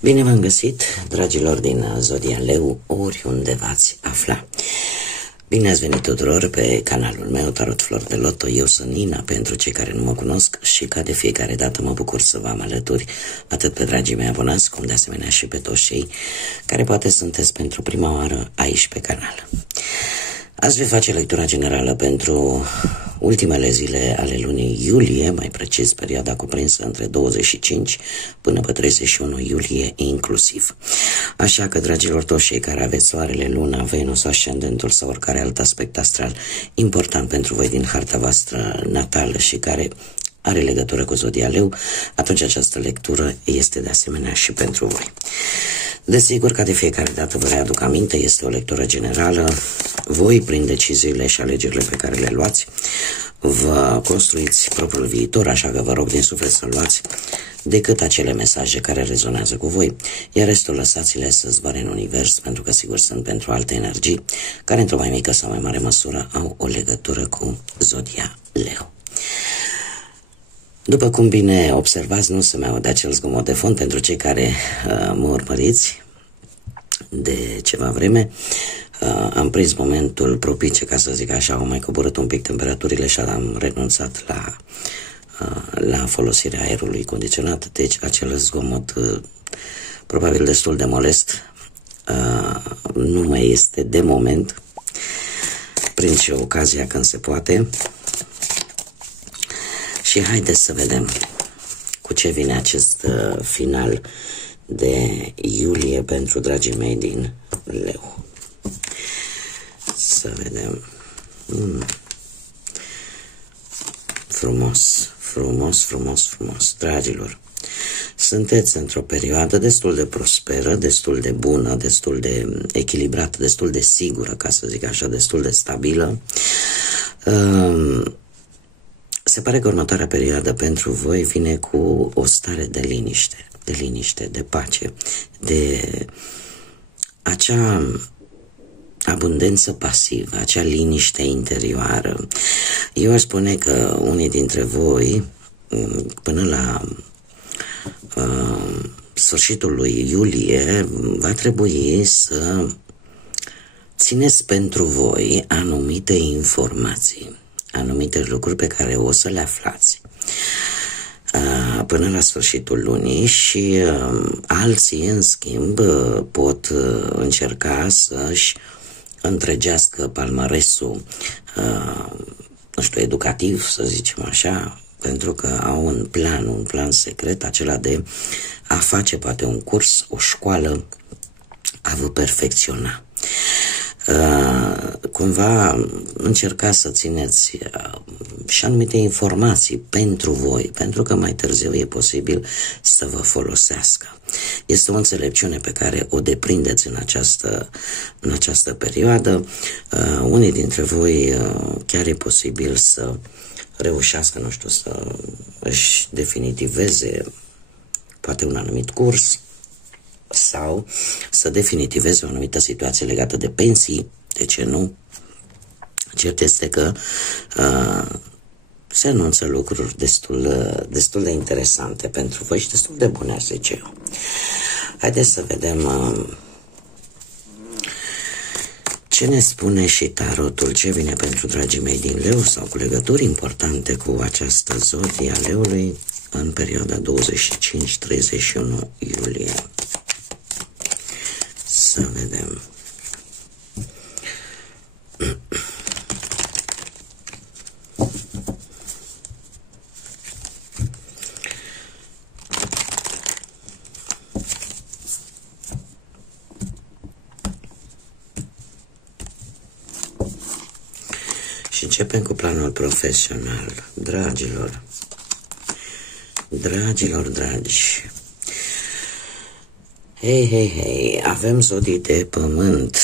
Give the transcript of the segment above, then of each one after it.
Bine v-am găsit, dragilor din Zodia Leu, oriunde v-ați afla. Bine ați venit tuturor pe canalul meu, Tarot Flor de Loto. Eu sunt Nina, pentru cei care nu mă cunosc, și ca de fiecare dată mă bucur să vă am alături, atât pe dragii mei abonați, cum de asemenea și pe toți cei care poate sunteți pentru prima oară aici pe canal. Azi voi face lectura generală pentru ultimele zile ale lunii iulie, mai precis perioada cuprinsă între 25 până pe 31 iulie inclusiv. Așa că, dragilor, toți cei care aveți soarele, luna, Venus, ascendentul sau oricare alt aspect astral important pentru voi din harta voastră natală și care are legătură cu Zodia Leu, atunci această lectură este de asemenea și pentru voi. Desigur, ca de fiecare dată vă readuc aminte, este o lectură generală. Voi, prin deciziile și alegerile pe care le luați, vă construiți propriul viitor, așa că vă rog din suflet să luați decât acele mesaje care rezonează cu voi, iar restul lăsați-le să zboare în univers, pentru că sigur sunt pentru alte energii, care într-o mai mică sau mai mare măsură au o legătură cu Zodia Leu. După cum bine observați, nu se mai aude acel zgomot de fond pentru cei care mă urmăriți de ceva vreme. Am prins momentul propice, ca să zic așa, au mai coborât un pic temperaturile și am renunțat la folosirea aerului condiționat, deci acel zgomot probabil destul de molest nu mai este de moment, prin ce ocazia când se poate. Și haideți să vedem cu ce vine acest final de iulie pentru dragii mei din Leu. Să vedem. Frumos, frumos, frumos, frumos. Dragilor, sunteți într-o perioadă destul de prosperă, destul de bună, destul de echilibrată, destul de sigură, ca să zic așa, destul de stabilă. Se pare că următoarea perioadă pentru voi vine cu o stare de liniște, de pace, de acea abundență pasivă, acea liniște interioară. Eu aș spune că unii dintre voi, până la sfârșitul lui iulie, va trebui să țineți pentru voi anumite informații, anumite lucruri pe care o să le aflați până la sfârșitul lunii și alții, în schimb, pot încerca să-și întregească palmaresul, nu știu, educativ, să zicem așa, pentru că au un plan secret, acela de a face poate un curs, o școală, a vă perfecționa. Cumva încerca să țineți și anumite informații pentru voi, pentru că mai târziu e posibil să vă folosească. Este o înțelepciune pe care o deprindeți în această perioadă. Unii dintre voi chiar e posibil să reușească, nu știu, să își definitiveze poate un anumit curs, sau să definitiveze o anumită situație legată de pensii, de ce nu? Cert este că se anunță lucruri destul de interesante pentru voi și destul de bune, aș zice eu. Haideți să vedem ce ne spune și tarotul, ce vine pentru dragii mei din Leu sau cu legături importante cu această zodie a Leului în perioada 25-31 iulie. Să vedem. Și începem cu planul profesional. Dragilor, dragi. Hei, avem zodii de pământ,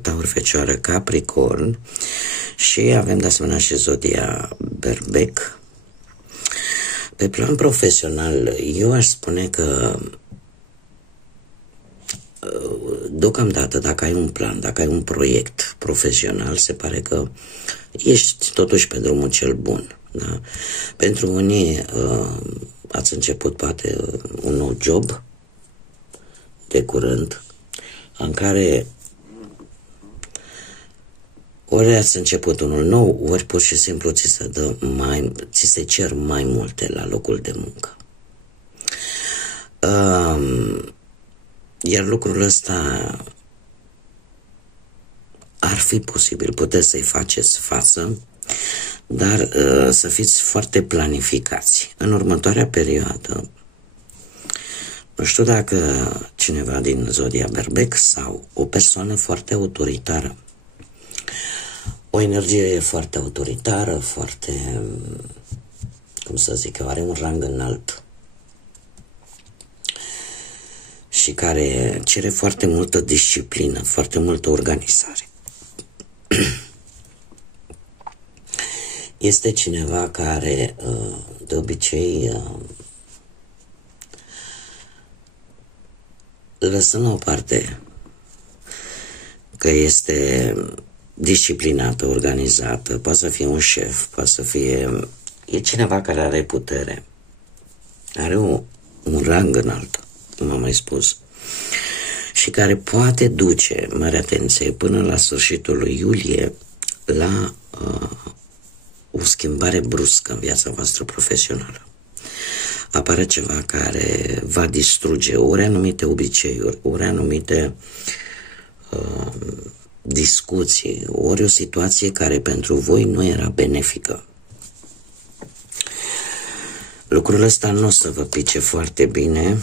Taur, Fecioară, Capricorn, și avem de asemenea și zodia Berbec. Pe plan profesional, eu aș spune că deocamdată, dacă ai un plan, dacă ai un proiect profesional, se pare că ești totuși pe drumul cel bun. Da? Pentru unii ați început poate un nou job, de curând, în care ori ați început unul nou, ori pur și simplu ți se cer mai multe la locul de muncă. Iar lucrul ăsta ar fi posibil, puteți să-i faceți față, dar să fiți foarte planificați. În următoarea perioadă, nu știu dacă cineva din zodia Berbec sau o persoană foarte autoritară, o energie foarte autoritară, foarte, cum să zic, are un rang înalt și care cere foarte multă disciplină, foarte multă organizare. Este cineva care, de obicei, lăsând la o parte că este disciplinată, organizată, poate să fie un șef, poate să fie... E cineva care are putere, are un rang înalt, cum am mai spus, și care poate duce, mare atenție, până la sfârșitul lui iulie, la o schimbare bruscă în viața voastră profesională. Apare ceva care va distruge ori anumite obiceiuri, ori anumite discuții, ori o situație care pentru voi nu era benefică. Lucrul ăsta nu o să vă pice foarte bine,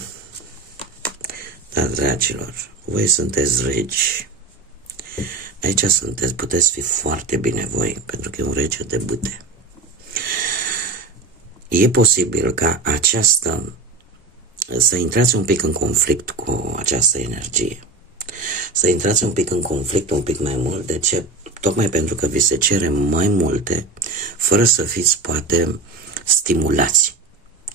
dar, dragilor, voi sunteți regi. Aici sunteți, puteți fi foarte bine voi, pentru că e un rege de bâte. E posibil ca să intrați un pic în conflict cu această energie. Să intrați un pic în conflict, un pic mai mult. De ce? Tocmai pentru că vi se cere mai multe, fără să fiți, poate, stimulați.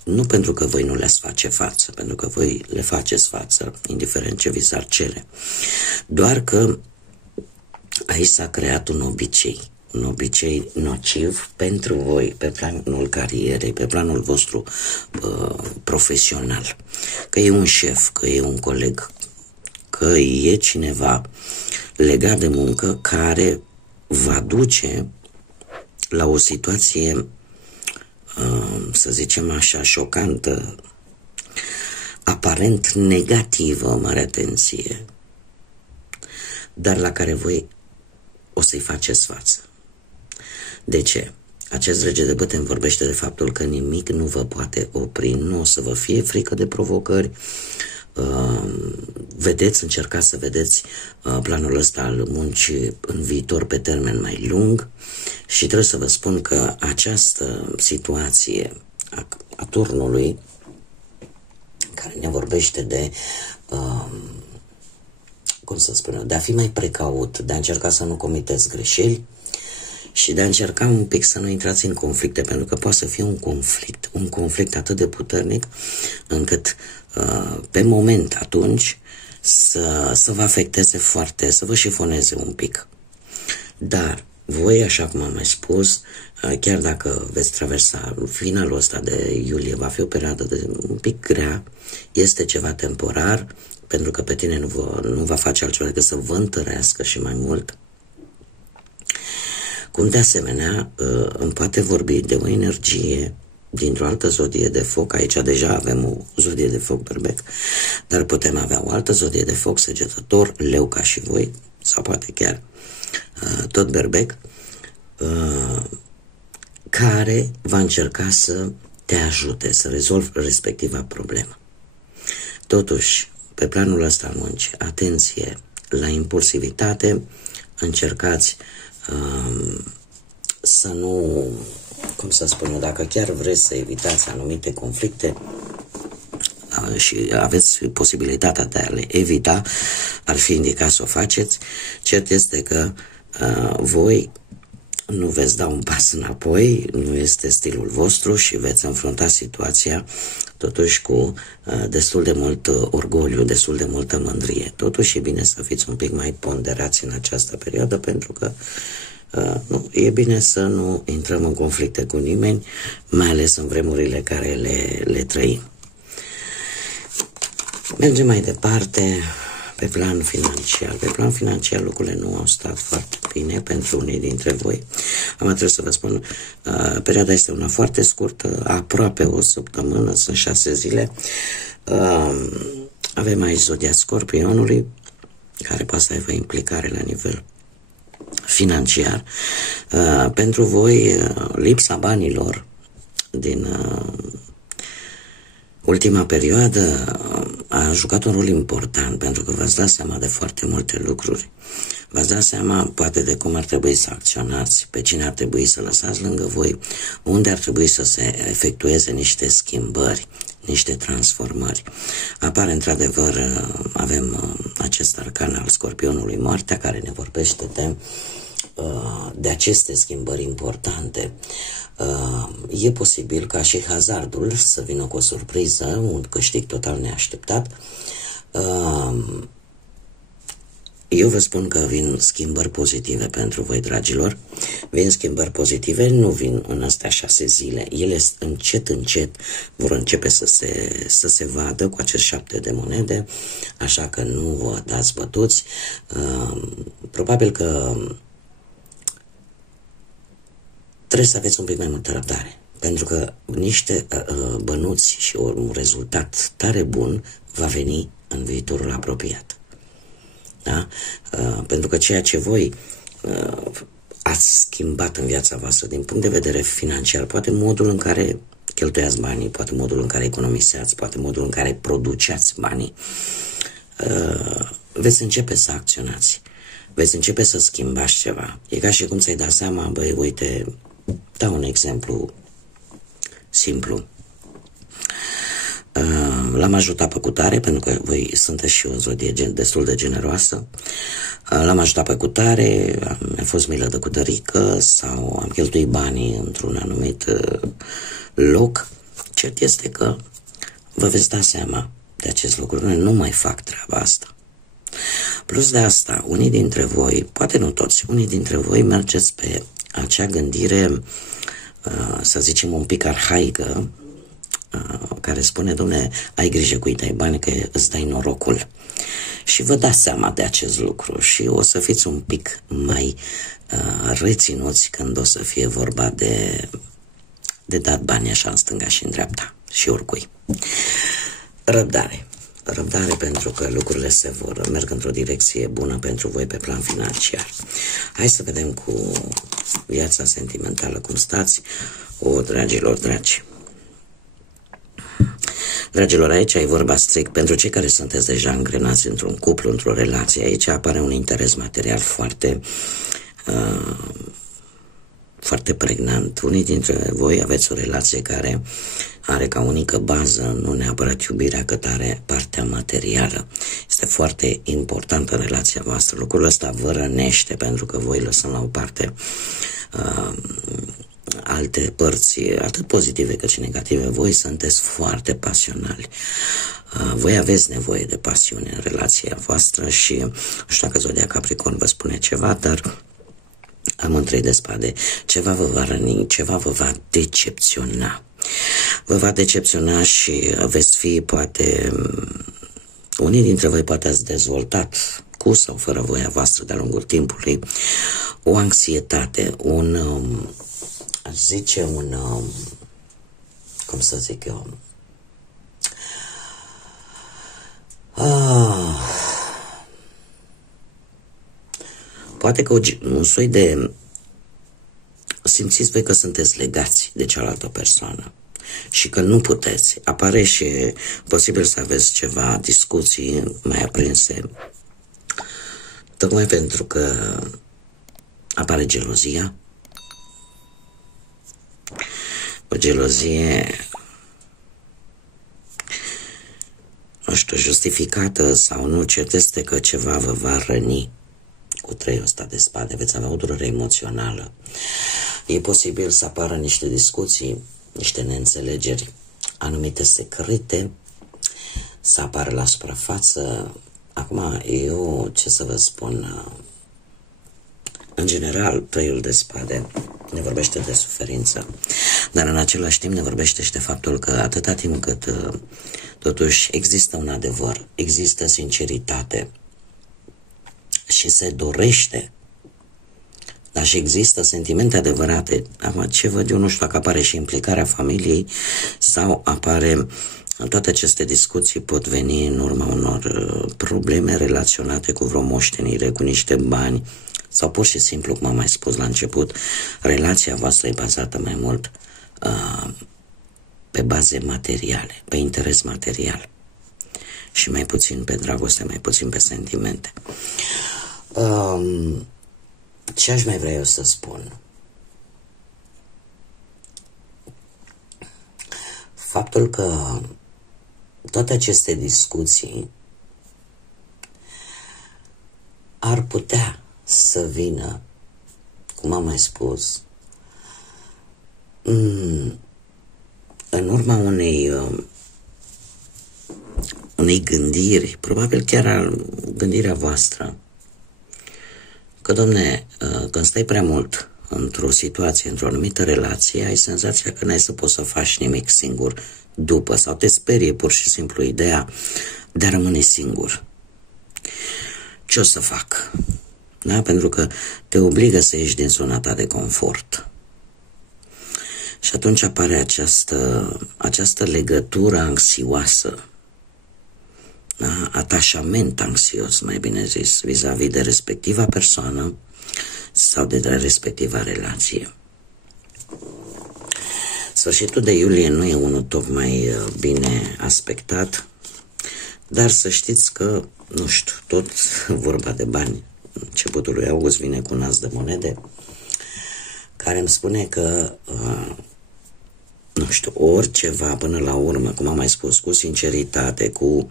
Nu pentru că voi nu le-ați face față, pentru că voi le faceți față, indiferent ce vi s-ar cere. Doar că aici s-a creat un obicei nociv pentru voi, pe planul carierei, pe planul vostru profesional. Că e un șef, că e un coleg, că e cineva legat de muncă care va duce la o situație, să zicem așa, șocantă, aparent negativă, mare atenție, dar la care voi o să-i faceți față. De ce? Acest rege de bâte îmi vorbește de faptul că nimic nu vă poate opri, nu o să vă fie frică de provocări. Încercați să vedeți planul ăsta al muncii în viitor pe termen mai lung și trebuie să vă spun că această situație a turnului, care ne vorbește de cum să spun eu, de a fi mai precaut, de a încerca să nu comiteți greșeli și de a încerca un pic să nu intrați în conflicte, pentru că poate să fie un conflict atât de puternic încât pe moment atunci să vă afecteze foarte, să vă șifoneze un pic. Dar voi, așa cum am mai spus, chiar dacă veți traversa finalul ăsta de iulie, va fi o perioadă un pic grea, este ceva temporar, pentru că pe tine nu va face altceva decât să vă întărească și mai mult. Cum de asemenea îmi poate vorbi de o energie dintr-o altă zodie de foc. Aici deja avem o zodie de foc, Berbec, dar putem avea o altă zodie de foc, Săgetător, Leu ca și voi, sau poate chiar tot Berbec, care va încerca să te ajute să rezolvi respectiva problemă. Totuși, pe planul ăsta al muncii, atenție la impulsivitate, încercați să nu, cum să spun eu, dacă chiar vreți să evitați anumite conflicte și aveți posibilitatea de a le evita, ar fi indicat să o faceți. Cert este că voi nu veți da un pas înapoi, nu este stilul vostru și veți înfrunta situația totuși cu destul de mult orgoliu, destul de multă mândrie. Totuși e bine să fiți un pic mai ponderați în această perioadă, pentru că e bine să nu intrăm în conflicte cu nimeni, mai ales în vremurile care le trăim. Mergem mai departe pe plan financiar. Pe plan financiar lucrurile nu au stat foarte bine pentru unii dintre voi. Am trebuit să vă spun, perioada este una foarte scurtă, aproape o săptămână, sunt 6 zile. Avem aici zodia Scorpionului, care poate să aibă implicare la nivel financiar. Pentru voi, lipsa banilor din ultima perioadă a jucat un rol important, pentru că v-ați dat seama de foarte multe lucruri. V-ați dat seama poate de cum ar trebui să acționați, pe cine ar trebui să lăsați lângă voi, unde ar trebui să se efectueze niște schimbări, niște transformări. Apare într-adevăr, avem acest arcan al Scorpionului, moartea, care ne vorbește de aceste schimbări importante. E posibil ca și hazardul să vină cu o surpriză, un câștig total neașteptat. Eu vă spun că vin schimbări pozitive pentru voi, dragilor. Vin schimbări pozitive, nu vin în astea 6 zile. Ele încet vor începe să se vadă cu acest 7 de monede, așa că nu vă dați bătuți. Probabil că trebuie să aveți un pic mai multă răbdare, pentru că niște bănuți și un rezultat tare bun va veni în viitorul apropiat. Da? Pentru că ceea ce voi ați schimbat în viața voastră din punct de vedere financiar, poate modul în care cheltuiați banii, poate modul în care economiseați, poate modul în care produceați banii, veți începe să acționați, veți începe să schimbați ceva. E ca și cum ți-ai dat seama, băi, uite, dau un exemplu simplu. L-am ajutat pe cutare, pentru că voi sunteți și o zodie destul de generoasă. L-am ajutat pe cutare, mi-a fost milă de cutărică sau am cheltuit banii într-un anumit loc. Cert este că vă veți da seama de acest lucru. Noi nu mai fac treaba asta. Plus de asta, unii dintre voi, poate nu toți, unii dintre voi mergeți pe acea gândire, să zicem, un pic arhaică, care spune, dom'le, ai grijă cui dai bani, că îți dai norocul. Și vă dați seama de acest lucru și o să fiți un pic mai reținuți când o să fie vorba de dat bani așa în stânga și în dreapta și oricui. Răbdare. Răbdare, pentru că lucrurile merg într-o direcție bună pentru voi pe plan financiar. Hai să vedem cu viața sentimentală cum stați. Dragilor dragi. Dragilor, aici e vorba strict pentru cei care sunteți deja angrenați într-un cuplu, într-o relație. Aici apare un interes material foarte pregnant. Unii dintre voi aveți o relație care are ca unică bază nu neapărat iubirea, cât are partea materială. Este foarte important în relația voastră. Lucrul ăsta vă rănește, pentru că voi lăsăm la o parte alte părți, atât pozitive cât și negative. Voi sunteți foarte pasionali. Voi aveți nevoie de pasiune în relația voastră și nu știu dacă zodia Capricorn vă spune ceva, dar am în 3 de spade. Ceva vă va răni, ceva vă va decepționa. Vă va decepționa și veți fi, poate, unii dintre voi poate ați dezvoltat, cu sau fără voia voastră de-a lungul timpului, o anxietate, cum să zic eu, poate că un soi de, simțiți voi că sunteți legați de cealaltă persoană și că nu puteți. Apare și posibil să aveți ceva discuții mai aprinse, tocmai pentru că apare gelozia. O gelozie, nu știu, justificată sau nu, cert este că ceva vă va răni. Cu 3 ăsta de spade veți avea o durere emoțională. E posibil să apară niște discuții, niște neînțelegeri, anumite secrete, să apară la suprafață. Acum, eu ce să vă spun, în general, 3 de spade ne vorbește de suferință. Dar în același timp ne vorbește și de faptul că atâta timp cât totuși există un adevăr, există sinceritate și se dorește, dar și există sentimente adevărate. Acum, ce văd eu, nu știu dacă apare și implicarea familiei sau apare, toate aceste discuții pot veni în urma unor probleme relaționate cu vreo moștenire, cu niște bani, sau pur și simplu, cum am mai spus la început, relația voastră e bazată mai mult pe baze materiale, pe interes material și mai puțin pe dragoste, mai puțin pe sentimente. Ce aș mai vrea eu să spun? Faptul că toate aceste discuții ar putea să vină, cum am mai spus, în urma unei gândiri, probabil chiar gândirea voastră, că, domne, când stai prea mult într-o situație, într-o anumită relație, ai senzația că n-ai să poți să faci nimic singur după, sau te sperie pur și simplu ideea de a rămâne singur. Ce o să fac? Da? Pentru că te obligă să ieși din zona ta de confort. Și atunci apare această legătură anxioasă, da? Atașament anxios, mai bine zis, vis-a-vis de respectiva persoană sau de respectiva relație. Sfârșitul de iulie nu e unul tocmai bine aspectat, dar să știți că, nu știu, tot vorba de bani, începutul lui august vine cu un as de monede, care îmi spune că, nu știu, oriceva până la urmă, cum am mai spus, cu sinceritate, cu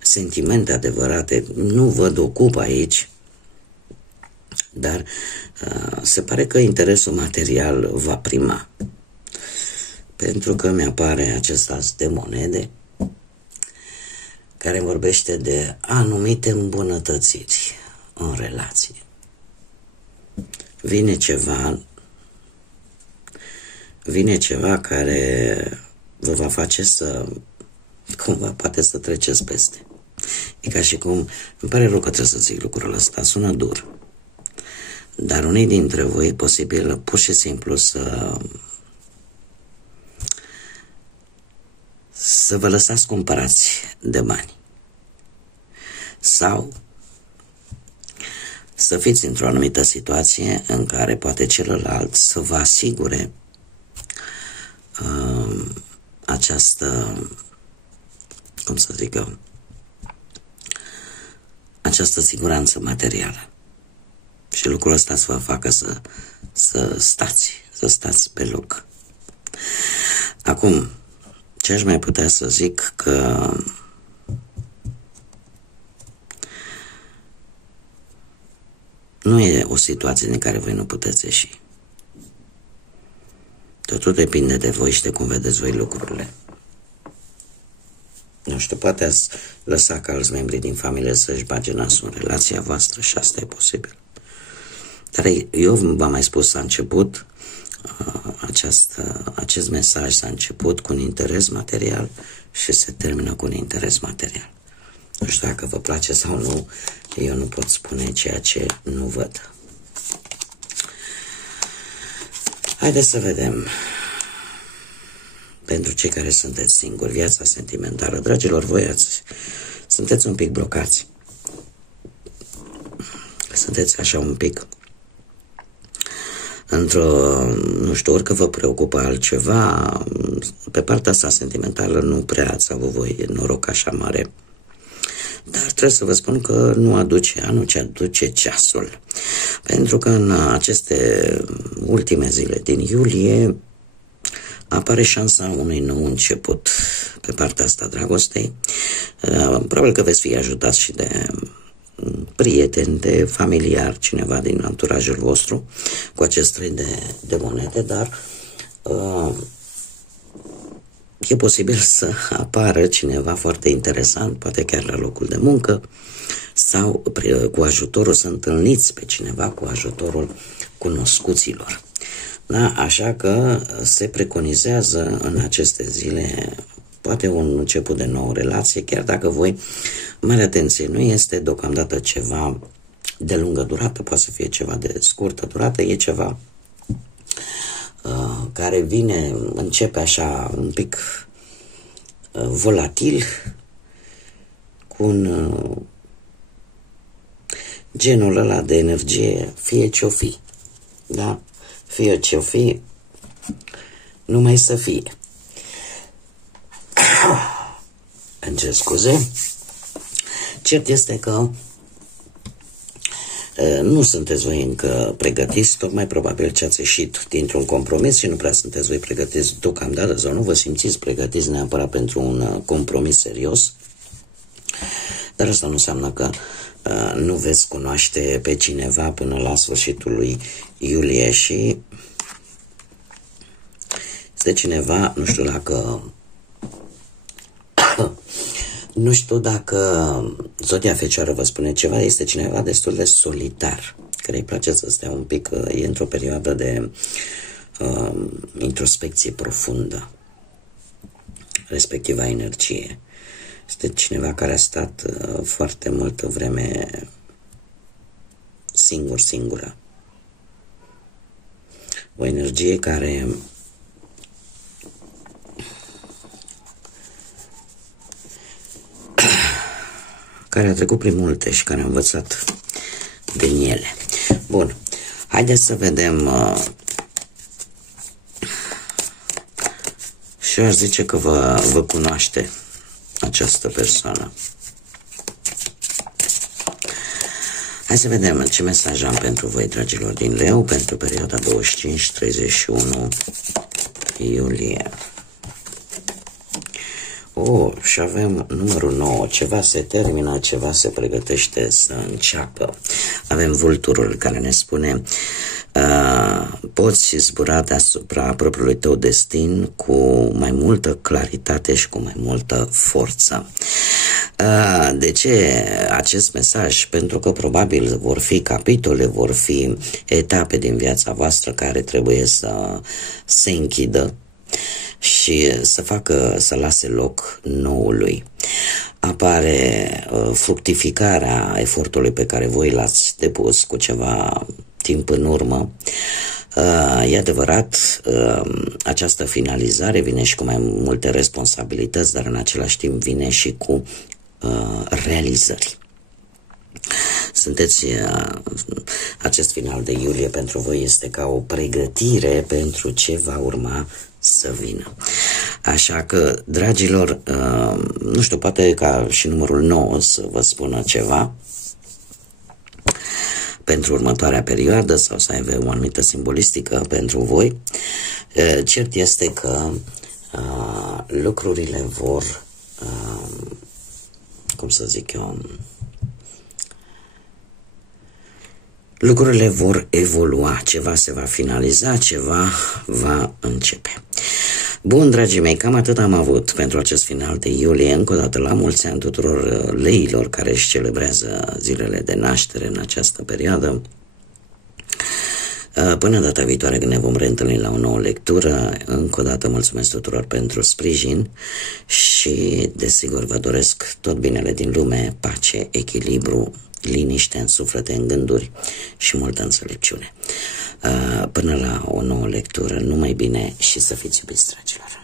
sentimente adevărate, nu văd o cupă aici, dar se pare că interesul material va prima. Pentru că mi-apare acest as de monede care vorbește de anumite îmbunătățiri în relație. Vine ceva care vă va face să, cumva, poate să treceți peste. E ca și cum, îmi pare rău că trebuie să zic lucrul ăsta, sună dur, dar unii dintre voi e posibil pur și simplu să vă lăsați cumpărați de bani sau să fiți într-o anumită situație în care poate celălalt să vă asigure această, cum să zic eu, această siguranță materială. Și lucrul ăsta să vă facă să stați pe loc. Acum, ce aș mai putea să zic, că nu e o situație din care voi nu puteți ieși. Totul depinde de voi și de cum vedeți voi lucrurile. Nu știu, poate ați lăsa ca alți membri din familie să-și bage nasul în relația voastră și asta e posibil. Dar eu v-am mai spus la început, acest mesaj s-a început cu un interes material și se termină cu un interes material. Nu știu dacă vă place sau nu, eu nu pot spune ceea ce nu văd. Haideți să vedem. Pentru cei care sunteți singuri, viața sentimentală, dragilor, voi sunteți un pic blocați. Sunteți așa un pic nu știu, orică vă preocupă altceva, pe partea asta sentimentală nu prea ați avut voi noroc așa mare. Dar trebuie să vă spun că nu aduce anul, ci aduce ceasul. Pentru că în aceste ultime zile din iulie apare șansa unui nou început pe partea asta dragostei. Probabil că veți fi ajutați și de prieten, de familiar, cineva din anturajul vostru cu acest trei de monede, dar e posibil să apară cineva foarte interesant, poate chiar la locul de muncă, sau cu ajutorul să întâlniți pe cineva cu ajutorul cunoscuților. Da? Așa că se preconizează în aceste zile poate un început de nouă relație, chiar dacă voi, mare atenție, nu este deocamdată ceva de lungă durată, poate să fie ceva de scurtă durată, e ceva care vine, începe așa un pic volatil, cu un genul ăla de energie, fie ce-o fi, da? Fie ce-o fi, numai să fie. Îmi cer scuze. Cert este că nu sunteți voi încă pregătiți, tocmai probabil ce ați ieșit dintr-un compromis și nu prea sunteți voi pregătiți deocamdată sau nu vă simțiți pregătiți neapărat pentru un compromis serios. Dar asta nu înseamnă că nu veți cunoaște pe cineva până la sfârșitul lui iulie și este cineva, nu știu dacă Zodia Fecioară vă spune ceva, este cineva destul de solitar, care îi place să stea un pic, e într-o perioadă de introspecție profundă, respectiva energie. Este cineva care a stat foarte multă vreme singură. O energie care a trecut prin multe și care a învățat din ele. Bun, haideți să vedem și eu aș zice că vă cunoaște această persoană. Hai să vedem ce mesaj am pentru voi, dragilor din Leu, pentru perioada 25-31 iulie. Și avem numărul 9, ceva se termină, ceva se pregătește să înceapă. Avem vulturul care ne spune poți zbura deasupra propriului tău destin cu mai multă claritate și cu mai multă forță. De ce acest mesaj? Pentru că probabil vor fi capitole, vor fi etape din viața voastră care trebuie să se închidă și să lase loc noului. Apare fructificarea efortului pe care voi l-ați depus cu ceva timp în urmă. E adevărat, această finalizare vine și cu mai multe responsabilități, dar în același timp vine și cu realizări. Acest final de iulie pentru voi este ca o pregătire pentru ce va urma să vină. Așa că, dragilor, nu știu, poate ca și numărul 9 să vă spună ceva pentru următoarea perioadă sau să aibă o anumită simbolistică pentru voi. Cert este că lucrurile vor, lucrurile vor evolua, ceva se va finaliza, ceva va începe. Bun, dragii mei, cam atât am avut pentru acest final de iulie. Încă o dată, la mulți ani tuturor leilor care își celebrează zilele de naștere în această perioadă. Până data viitoare când ne vom reîntâlni la o nouă lectură, încă o dată mulțumesc tuturor pentru sprijin și, desigur, vă doresc tot binele din lume, pace, echilibru, liniște în suflete, în gânduri și multă înțelepciune. Până la o nouă lectură, numai bine și să fiți iubiți, dragilor!